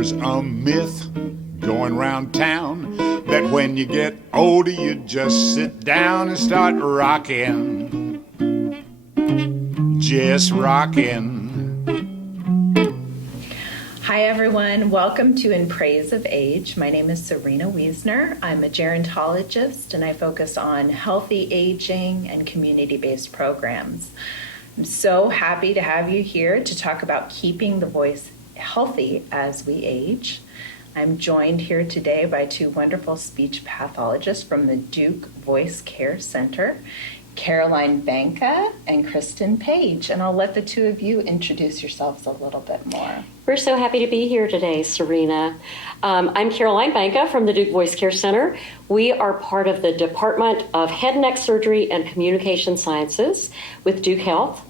There's a myth going round town that when you get older you just sit down and start rocking. Just rocking. Hi everyone, welcome to In Praise of Age. My name is Serena Wiesner. I'm a gerontologist and I focus on healthy aging and community-based programs. I'm so happy to have you here to talk about keeping the voice healthy as we age. I'm joined here today by two wonderful speech pathologists from the Duke Voice Care Center, Caroline Banca and Kristen Page. And I'll let the two of you introduce yourselves a little bit more. We're so happy to be here today, Serena. I'm Caroline Banca from the Duke Voice Care Center. We are part of the Department of Head and Neck Surgery and Communication Sciences with Duke Health.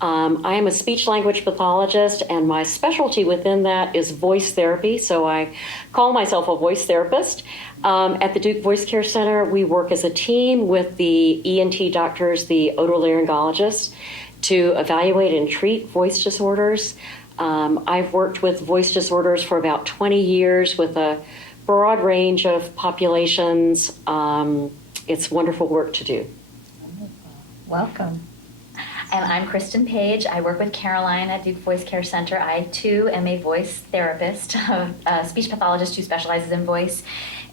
I am a speech-language pathologist, and my specialty within that is voice therapy, so I call myself a voice therapist. At the Duke Voice Care Center, we work as a team with the ENT doctors, the otolaryngologists, to evaluate and treat voice disorders. I've worked with voice disorders for about 20 years with a broad range of populations. It's wonderful work to do. Welcome. And I'm Kristen Page. I work with Caroline at Duke Voice Care Center. I, too, am a voice therapist, a speech pathologist who specializes in voice.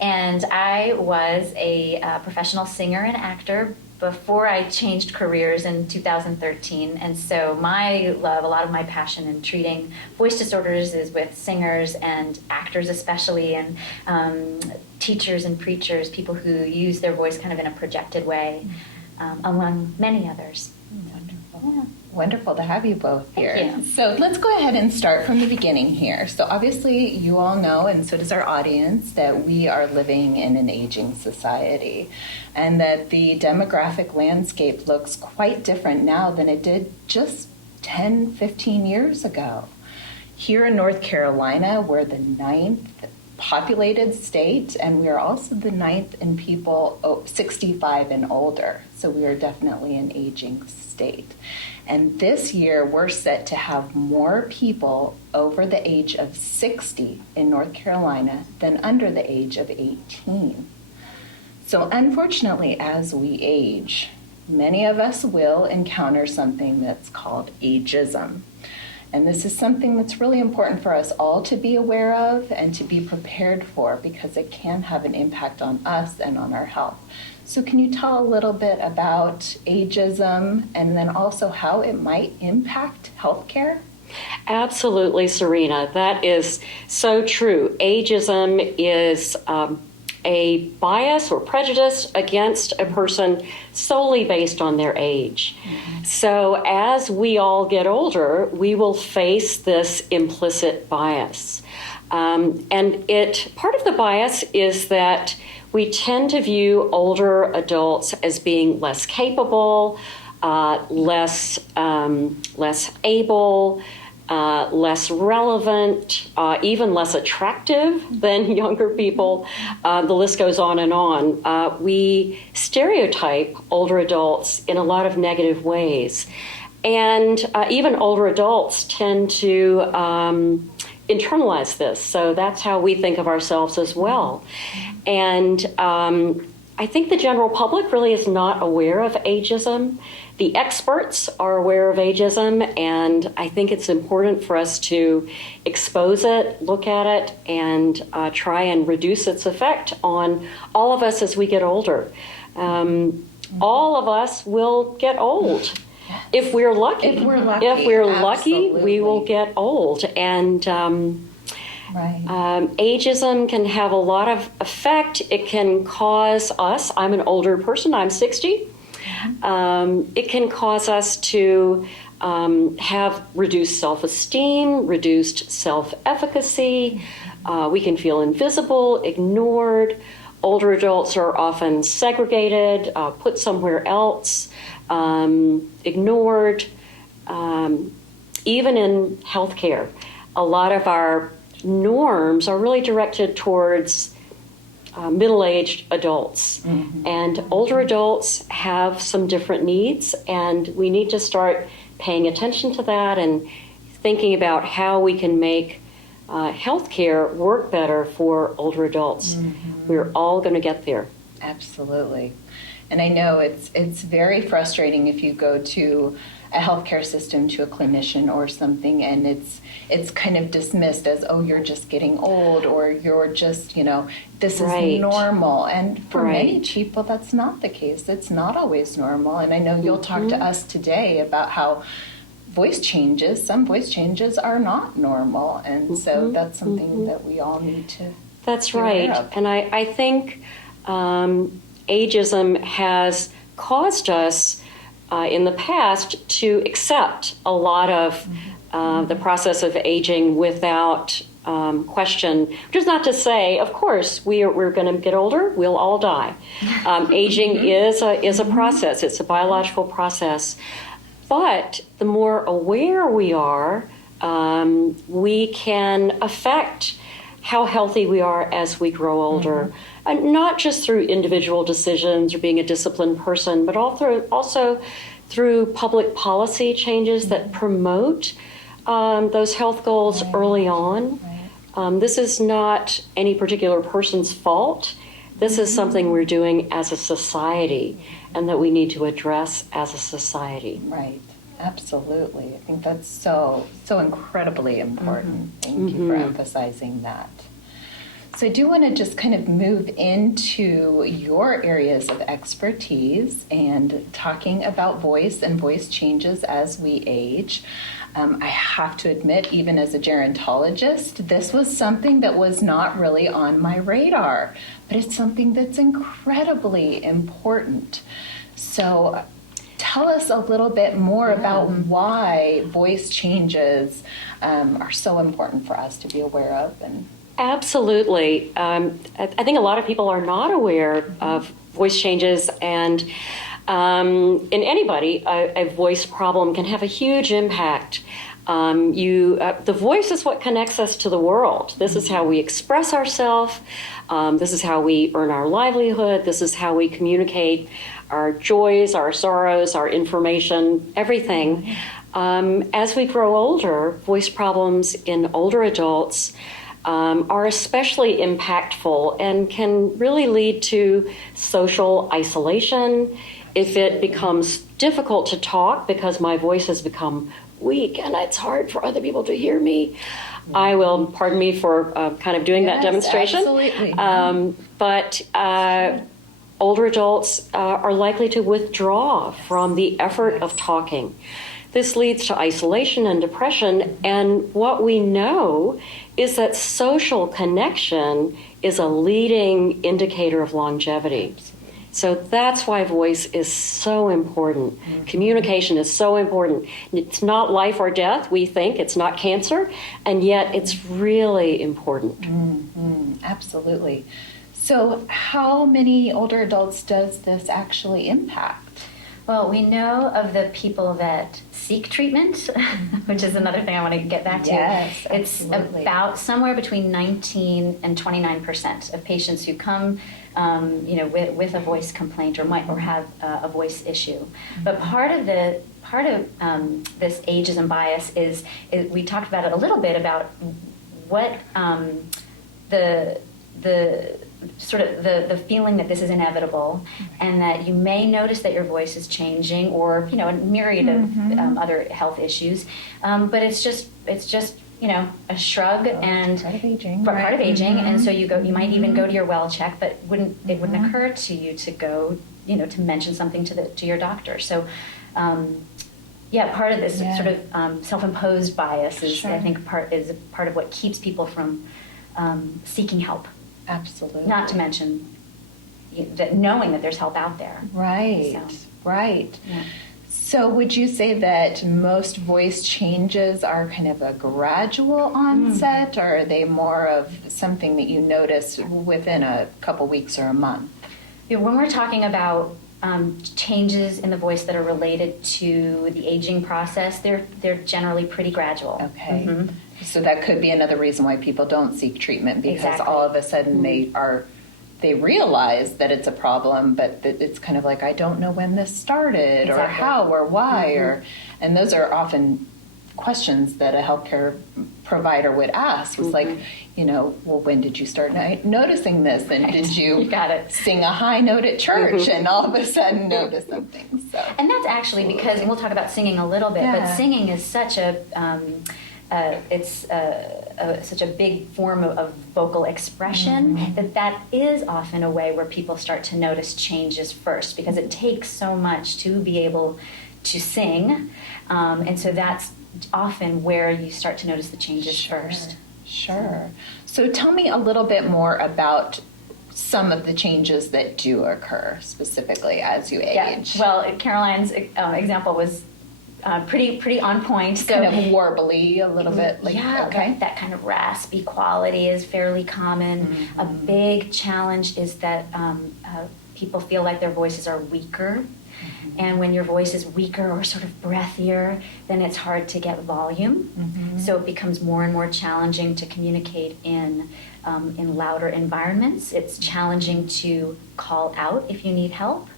And I was a professional singer and actor before I changed careers in 2013. And so my love, a lot of my passion in treating voice disorders is with singers and actors especially, and teachers and preachers, people who use their voice kind of in a projected way, among many others. Yeah. Wonderful to have you both here. Thank you. So let's go ahead and start from the beginning here. So obviously you all know, and so does our audience, that we are living in an aging society and that the demographic landscape looks quite different now than it did just 10, 15 years ago. Here in North Carolina, we're the 9th populated state, and we are also the 9th in people 65 and older. So we are definitely an aging state. And this year, we're set to have more people over the age of 60 in North Carolina than under the age of 18. So unfortunately, as we age, many of us will encounter something that's called ageism. And this is something that's really important for us all to be aware of and to be prepared for, because it can have an impact on us and on our health. So can you tell a little bit about ageism and then also how it might impact healthcare? Absolutely, Serena. That is so true. Ageism is a bias or prejudice against a person solely based on their age. Mm-hmm. So as we all get older, we will face this implicit bias. And part of the bias is that we tend to view older adults as being less capable, less able, less relevant, even less attractive than younger people. The list goes on and on. We stereotype older adults in a lot of negative ways. And even older adults tend to internalize this. So that's how we think of ourselves as well. And I think the general public really is not aware of ageism. The experts are aware of ageism, and I think it's important for us to expose it, look at it, and try and reduce its effect on all of us as we get older. All of us will get old. If we're lucky. If we're lucky. If we're Absolutely. lucky, we will get old. And ageism can have a lot of effect. It can cause us, I'm an older person, I'm 60. It can cause us to have reduced self-esteem, reduced self-efficacy. We can feel invisible, ignored. Older adults are often segregated, put somewhere else, ignored. Even in healthcare, a lot of our norms are really directed towards middle-aged adults. Mm-hmm. And older adults have some different needs, and we need to start paying attention to that and thinking about how we can make healthcare work better for older adults. We're all going to get there. Absolutely. And I know it's very frustrating if you go to a healthcare system, to a clinician or something, and it's kind of dismissed as, oh, you're just getting old, or you're just, this is normal. And for many people, that's not the case. It's not always normal. And I know you'll talk to us today about how some voice changes are not normal. And so that's something that we all need to That's be aware right. of. And I think ageism has caused us in the past to accept a lot of the process of aging without question, which is not to say, of course, we're going to get older, we'll all die. Aging is a process, it's a biological process. But the more aware we are, we can affect how healthy we are as we grow older. And not just through individual decisions or being a disciplined person, but also through public policy changes that promote those health goals early on. This is not any particular person's fault. This is something we're doing as a society and that we need to address as a society. Right. Absolutely. I think that's so incredibly important. Thank you for emphasizing that. So I do want to just kind of move into your areas of expertise and talking about voice and voice changes as we age. I have to admit, even as a gerontologist, this was something that was not really on my radar, but it's something that's incredibly important. So tell us a little bit more about why voice changes are so important for us to be aware of. Absolutely. I think a lot of people are not aware of voice changes, and in anybody, a voice problem can have a huge impact. The voice is what connects us to the world. This is how we express ourselves. This is how we earn our livelihood. This is how we communicate our joys, our sorrows, our information, everything. As we grow older, voice problems in older adults are especially impactful and can really lead to social isolation. If it becomes difficult to talk because my voice has become weak and it's hard for other people to hear me, I will, pardon me for kind of doing that demonstration. Absolutely. But older adults are likely to withdraw from the effort of talking. This leads to isolation and depression, and what we know is that social connection is a leading indicator of longevity. So that's why voice is so important. Communication is so important. It's not life or death, we think. It's not cancer, and yet it's really important. Absolutely. So how many older adults does this actually impact? Well, we know of the people that seek treatment, which is another thing I want to get back to. Yes, it's absolutely. about somewhere between 19 and 29% of patients who come, with a voice complaint or have a voice issue. But part of this ageism bias is we talked about it a little bit about what the sort of the feeling that this is inevitable, and that you may notice that your voice is changing, or a myriad of other health issues, but it's just a shrug and part of aging, part of aging, and so you might even go to your well check, but it wouldn't occur to you to go to mention something to your doctor. So part of this sort of self-imposed bias is I think part of what keeps people from seeking help. Absolutely. Not to mention that knowing that there's help out there. Right. Right. Yeah. So would you say that most voice changes are kind of a gradual onset, or are they more of something that you notice within a couple weeks or a month? When we're talking about changes in the voice that are related to the aging process, they're generally pretty gradual. Okay. So that could be another reason why people don't seek treatment, because all of a sudden they realize that it's a problem, but it's kind of like, I don't know when this started or how or why, and those are often questions that a healthcare provider would ask was like, well, when did you start noticing this? And did you got it. sing a high note at church and all of a sudden notice something? So. And that's actually because, and we'll talk about singing a little bit, but singing is such a, such a big form of vocal expression that is often a way where people start to notice changes first, because it takes so much to be able to sing. And so that's often where you start to notice the changes first. Sure. So tell me a little bit more about some of the changes that do occur specifically as you age. Yeah. Well, Caroline's example was pretty on point. So kind of warbly, a little bit. That kind of raspy quality is fairly common. A big challenge is that people feel like their voices are weaker. And when your voice is weaker or sort of breathier, then it's hard to get volume. So it becomes more and more challenging to communicate in louder environments. It's challenging to call out if you need help.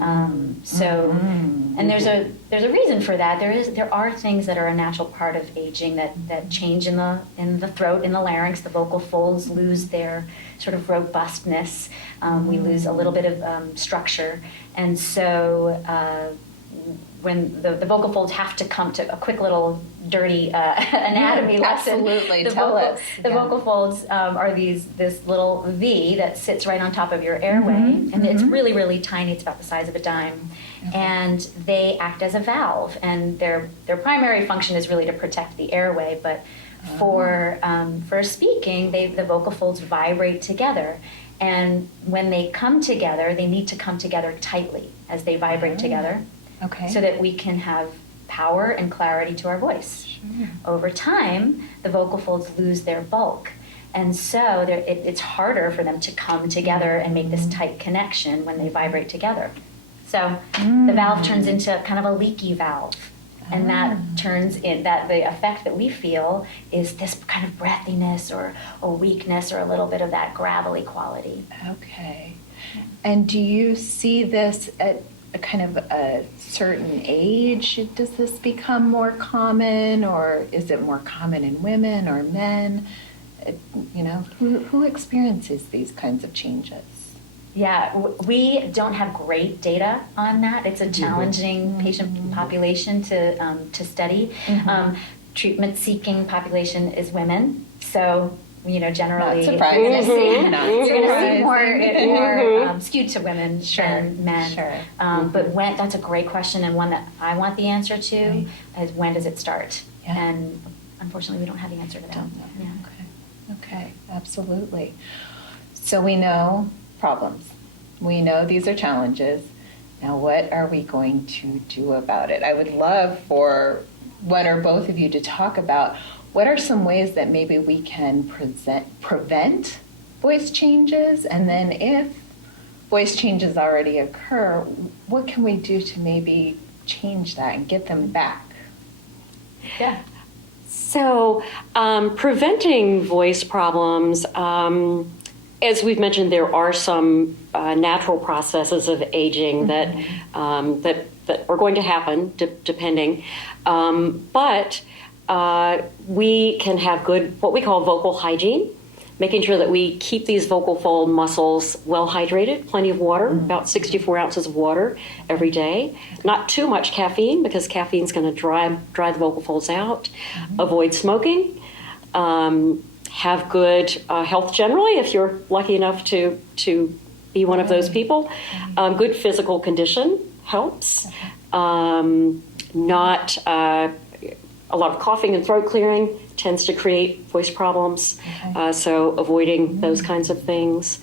And there's a reason for that. There are things that are a natural part of aging that change in the throat, in the larynx. The vocal folds lose their sort of robustness. We lose a little bit of structure, and so when the vocal folds have to come to a quick little dirty anatomy lesson. Absolutely, tell us. The vocal folds are this little V that sits right on top of your airway, and it's really, really tiny. It's about the size of a dime, and they act as a valve. And their primary function is really to protect the airway, but for speaking, the vocal folds vibrate together. And when they come together, they need to come together tightly as they vibrate together. Okay. So that we can have power and clarity to our voice. Sure. Over time, the vocal folds lose their bulk. And so it's harder for them to come together and make this tight connection when they vibrate together. So the valve turns into kind of a leaky valve. And that turns in that the effect that we feel is this kind of breathiness or a weakness or a little bit of that gravelly quality. Okay. And do you see this at a kind of a certain age? Does this become more common, or is it more common in women or men? Who experiences these kinds of changes? Yeah, we don't have great data on that. It's a challenging patient population to study. Treatment-seeking population is women, so generally not surprising. You're going to see more skewed to women than men. Sure. But that's a great question, and one that I want the answer to is when does it start? Yeah. And unfortunately, we don't have the answer to that. Yeah. Okay, absolutely. So we know problems. We know these are challenges. Now, what are we going to do about it? I would love for one or both of you to talk about what are some ways that maybe we can prevent voice changes, and then if voice changes already occur, what can we do to maybe change that and get them back? Yeah. So, preventing voice problems, as we've mentioned, there are some natural processes of aging that are going to happen, depending. But we can have good, what we call vocal hygiene, making sure that we keep these vocal fold muscles well hydrated, plenty of water, about 64 ounces of water every day. Not too much caffeine, because caffeine is going to dry the vocal folds out. Avoid smoking. Have good health generally, if you're lucky enough to be one of those people. Good physical condition helps. Not a lot of coughing and throat clearing tends to create voice problems, so avoiding those kinds of things.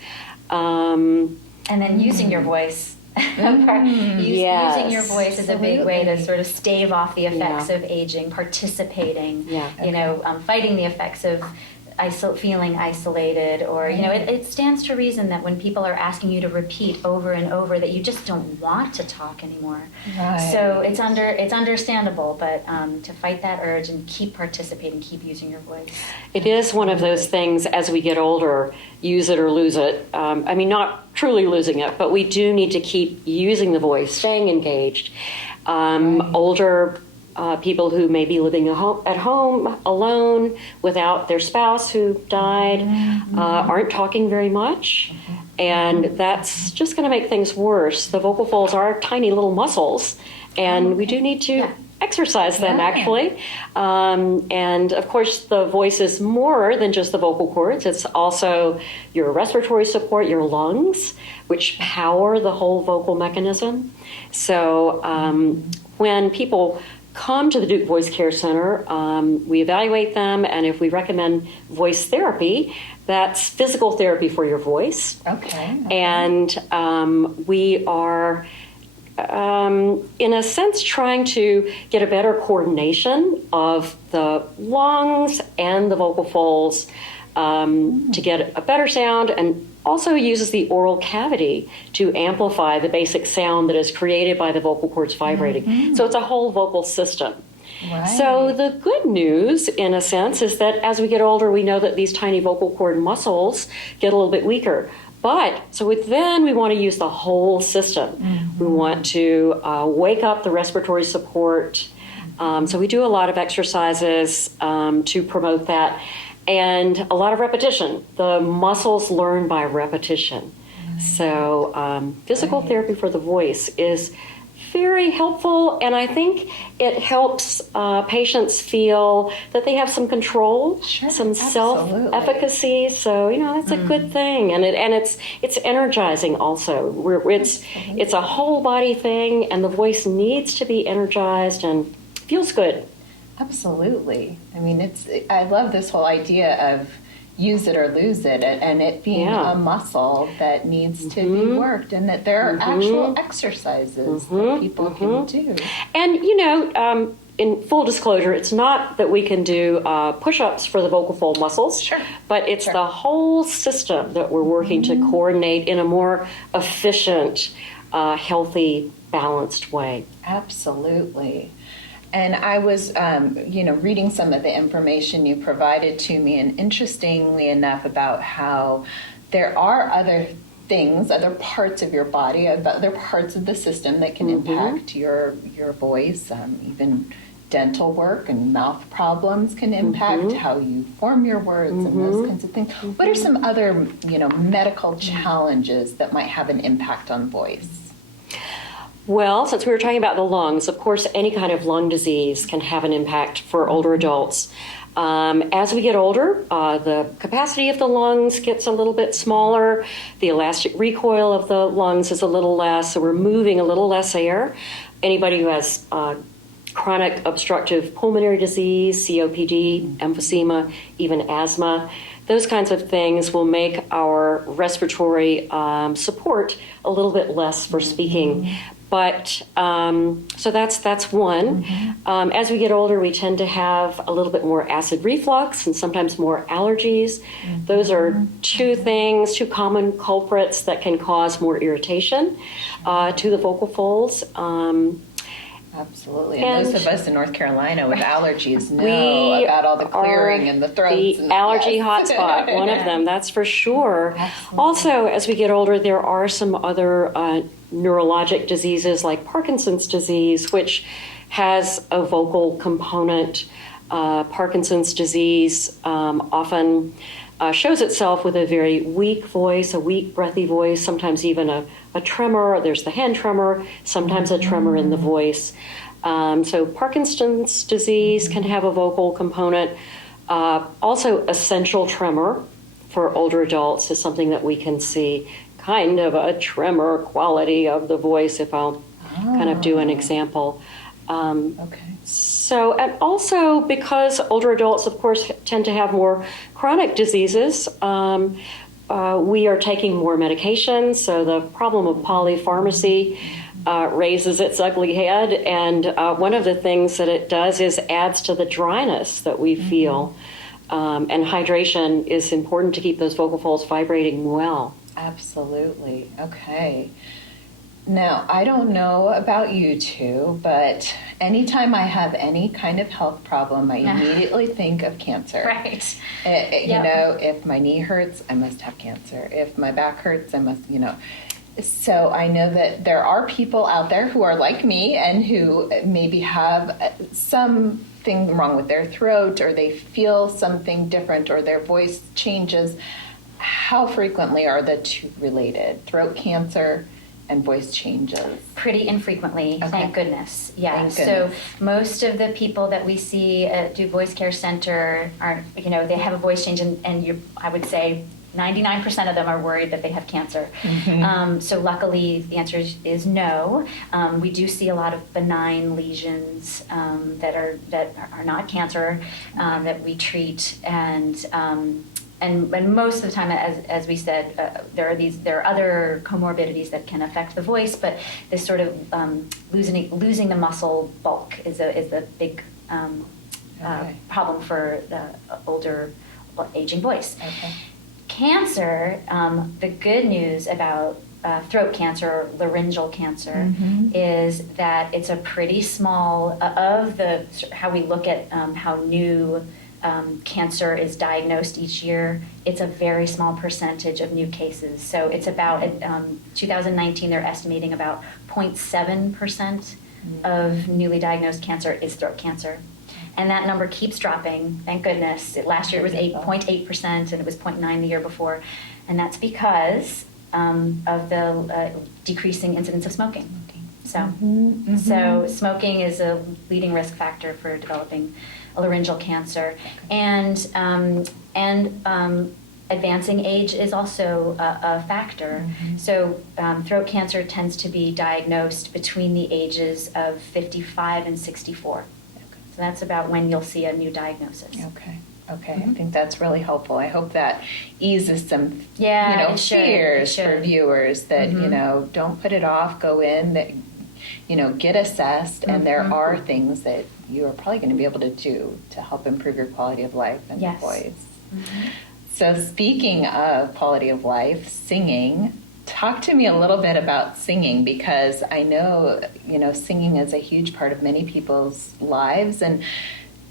And then using your voice. Using your voice is a big way to sort of stave off the effects of aging, participating, fighting the effects of feeling isolated, or it stands to reason that when people are asking you to repeat over and over that you just don't want to talk anymore. Right. So it's understandable, but to fight that urge and keep participating, keep using your voice. It is one of those things, as we get older, use it or lose it. Not truly losing it, but we do need to keep using the voice, staying engaged. Older people who may be living at home alone without their spouse who died, aren't talking very much. And that's just going to make things worse. The vocal folds are tiny little muscles, and we do need to exercise them, actually. And of course, the voice is more than just the vocal cords. It's also your respiratory support, your lungs, which power the whole vocal mechanism. So when people come to the Duke Voice Care Center, we evaluate them, and if we recommend voice therapy, that's physical therapy for your voice. Okay. And we are, in a sense, trying to get a better coordination of the lungs and the vocal folds to get a better sound, and also uses the oral cavity to amplify the basic sound that is created by the vocal cords vibrating. So it's a whole vocal system. Right. So the good news, in a sense, is that as we get older, we know that these tiny vocal cord muscles get a little bit weaker. But then we want to use the whole system. We want to wake up the respiratory support. So we do a lot of exercises to promote that, and a lot of repetition. The muscles learn by repetition. So physical therapy for the voice is very helpful, and I think it helps patients feel that they have some control, some self-efficacy. So that's a good thing, and it's energizing also. It's a whole body thing, and the voice needs to be energized and feels good. Absolutely. I mean, I love this whole idea of use it or lose it, and it being a muscle that needs to be worked, and that there are actual exercises that people can do. And, in full disclosure, it's not that we can do push-ups for the vocal fold muscles, but it's the whole system that we're working to coordinate in a more efficient, healthy, balanced way. Absolutely. And I was, reading some of the information you provided to me, and interestingly enough about how there are other things, other parts of your body, other parts of the system that can impact your voice. Even dental work and mouth problems can impact how you form your words and those kinds of things. What are some other, medical challenges that might have an impact on voice? Well, since we were talking about the lungs, of course, any kind of lung disease can have an impact for older adults. As we get older, the capacity of the lungs gets a little bit smaller. The elastic recoil of the lungs is a little less, so we're moving a little less air. Anybody who has chronic obstructive pulmonary disease, COPD, emphysema, even asthma, those kinds of things will make our respiratory support a little bit less for speaking. But so that's one. As we get older, we tend to have a little bit more acid reflux and sometimes more allergies. Those are two common culprits that can cause more irritation to the vocal folds. Absolutely. And those of us in North Carolina with allergies know about all the clearing and the throats. The allergy hotspot, one of them, that's for sure. Absolutely. Also, as we get older, there are some other neurologic diseases like Parkinson's disease, which has a vocal component. Parkinson's disease often shows itself with a very weak voice, a weak, breathy voice, sometimes even a tremor. There's the hand tremor, sometimes a tremor in the voice. So Parkinson's disease can have a vocal component. Also, essential tremor for older adults is something that we can see, kind of a tremor quality of the voice, if I'll kind of do an example. So, and also because older adults, of course, tend to have more chronic diseases, we are taking more medication. So the problem of polypharmacy raises its ugly head. And one of the things that it does is adds to the dryness that we feel. And hydration is important to keep those vocal folds vibrating well. Absolutely. Okay. Now, I don't know about you two, but anytime I have any kind of health problem, I immediately think of cancer. Right. You know, if my knee hurts, I must have cancer. If my back hurts, I must, So I know that there are people out there who are like me and who maybe have something wrong with their throat, or they feel something different, or their voice changes. How frequently are the two related? Throat cancer and voice changes? Pretty infrequently, Okay. thank goodness. Yeah. Thank goodness. So most of the people that we see at Du Bois Care Center are, they have a voice change, and I would say 99% of them are worried that they have cancer. So luckily, the answer is no. We do see a lot of benign lesions that are not cancer that we treat, and most of the time, as we said, there are other comorbidities that can affect the voice, but this sort of losing the muscle bulk is the big problem for the older, aging voice. Okay. Cancer, the good news about throat cancer or laryngeal cancer is that it's a pretty small, how we look at how new cancer is diagnosed each year, it's a very small percentage of new cases. So it's about, 2019, they're estimating about 0.7% of newly diagnosed cancer is throat cancer. And that number keeps dropping, thank goodness. Last year it was 8.8%, and it was 0.9% the year before. And that's because of the decreasing incidence of smoking. So smoking is a leading risk factor for developing a laryngeal cancer. And advancing age is also a factor. So throat cancer tends to be diagnosed between the ages of 55 and 64. So that's about when you'll see a new diagnosis. Okay. I think that's really helpful. I hope that eases some, it should. fears for viewers that, don't put it off, go in, that, get assessed, and there are things that you are probably going to be able to do to help improve your quality of life and your voice. So speaking of quality of life, singing, talk to me a little bit about singing, because I know, singing is a huge part of many people's lives. And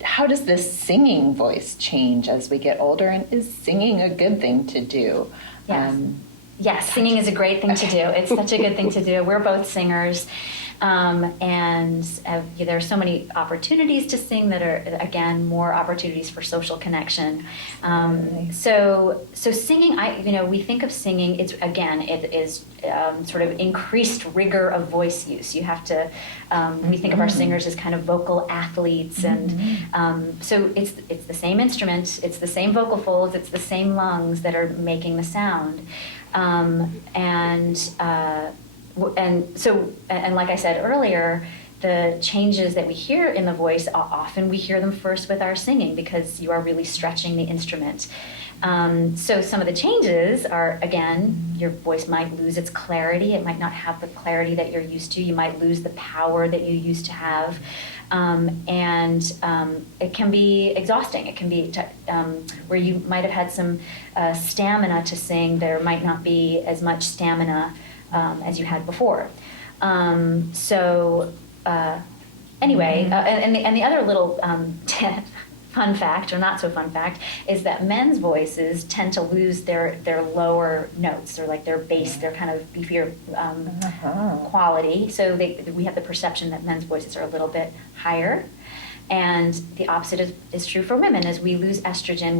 how does this singing voice change as we get older? And is singing a good thing to do? Yes, singing is a great thing to do. It's such a good thing to do. We're both singers. And there are so many opportunities to sing that are, again, more opportunities for social connection. So singing, we think of singing, it is sort of increased rigor of voice use. You have to, we think of our singers as kind of vocal athletes, and so it's the same instrument, it's the same vocal folds, it's the same lungs that are making the sound. And like I said earlier, the changes that we hear in the voice, often we hear them first with our singing, because you are really stretching the instrument. So some of the changes are, again, your voice might lose its clarity. It might not have the clarity that you're used to. You might lose the power that you used to have. And it can be exhausting. It can be where you might have had some stamina to sing. There might not be as much stamina as you had before. Anyway, and the other little fun fact, or not so fun fact, is that men's voices tend to lose their lower notes, or like their bass, their kind of beefier quality. So we have the perception that men's voices are a little bit higher. And the opposite is true for women. As we lose estrogen,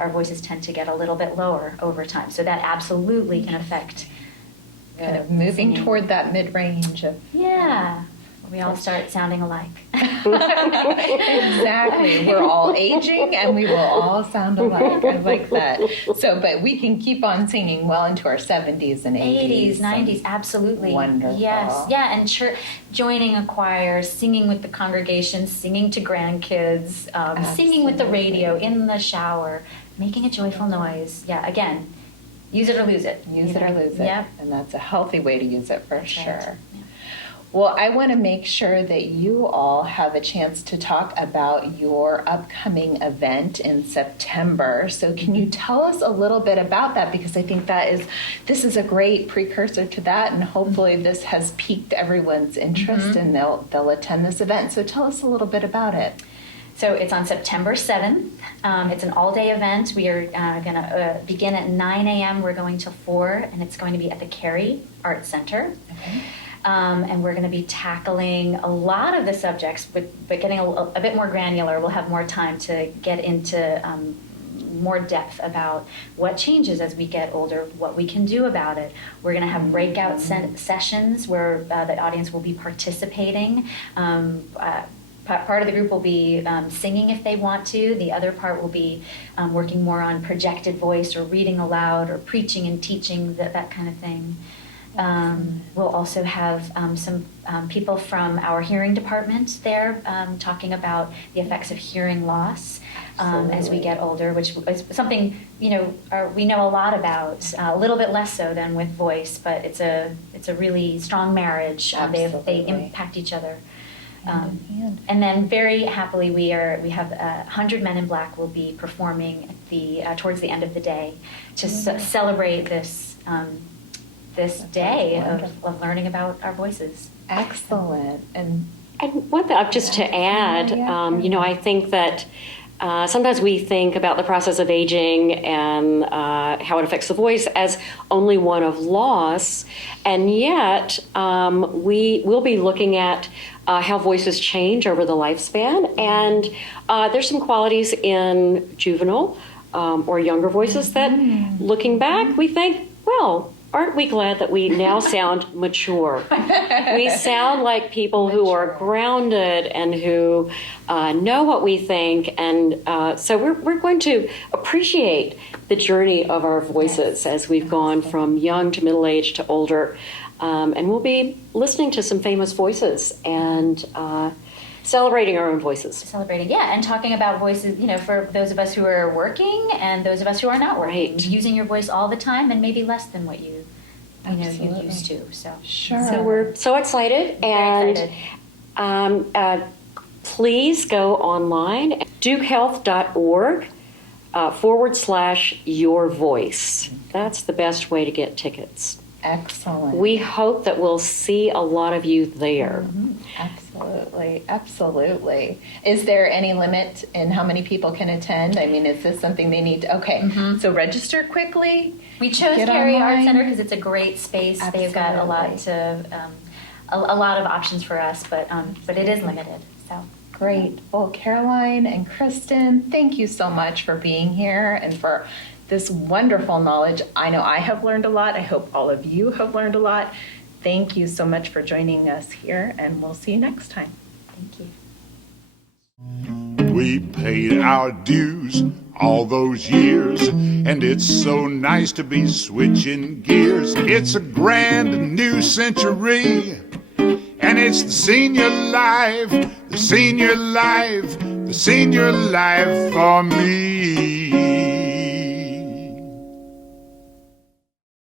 our voices tend to get a little bit lower over time. So that absolutely can affect kind of moving toward that mid-range of... Yeah. We all start sounding alike. Exactly. We're all aging and we will all sound alike. I like that. So, but we can keep on singing well into our 70s and 80s. 80s, 90s, absolutely. Wonderful. Yes. Yeah, and joining a choir, singing with the congregation, singing to grandkids, singing with the radio, in the shower, making a joyful noise. Yeah, again, use it or lose it. Use it or lose it. Yep. And that's a healthy way to use it for sure. Right. Yeah. Well, I want to make sure that you all have a chance to talk about your upcoming event in September. So can you tell us a little bit about that? Because I think this is a great precursor to that, and hopefully this has piqued everyone's interest and they'll attend this event. So tell us a little bit about it. So it's on September 7th. It's an all-day event. We are going to begin at 9 a.m. We're going till 4, and it's going to be at the Cary Art Center. Okay. And we're going to be tackling a lot of the subjects, but getting a bit more granular. We'll have more time to get into more depth about what changes as we get older, what we can do about it. We're going to have breakout sessions where the audience will be participating. Part of the group will be singing if they want to. The other part will be working more on projected voice or reading aloud or preaching and teaching, that kind of thing. We'll also have some people from our hearing department there talking about the effects of hearing loss as we get older, which is something we know a lot about. A little bit less so than with voice, but it's a really strong marriage. They impact each other. And then very happily, we have 100 Men in Black will be performing at towards the end of the day to celebrate this day of learning about our voices. Excellent. And one thing, just to add, I think that sometimes we think about the process of aging and how it affects the voice as only one of loss, and yet we will be looking at how voices change over the lifespan, and there's some qualities in juvenile or younger voices that, looking back, we think, well, aren't we glad that we now sound mature? We sound like people who are grounded and who know what we think, and so we're going to appreciate the journey of our voices as we've gone from young to middle age to older, and we'll be listening to some famous voices and celebrating our own voices. Celebrating, and talking about voices, for those of us who are working and those of us who are not working. Right. Using your voice all the time and maybe less than what you Absolutely. used to. So sure. So we're so excited, Very and please go online, dukehealth.org /your voice. That's the best way to get tickets. Excellent. We hope that we'll see a lot of you there. Absolutely. Absolutely. Is there any limit in how many people can attend? I mean, is this something they need to, okay, so register quickly. We chose Get Cary Art online. Center because it's a great space. They've got a lot of options for us, but it is limited. So Great. Well, Caroline and Kristen, thank you so much for being here and for this wonderful knowledge. I know I have learned a lot. I hope all of you have learned a lot. Thank you so much for joining us here, and we'll see you next time. thank you. We paid our dues all those years, and it's so nice to be switching gears. It's a grand new century, and it's the senior life, the senior life, the senior life for me.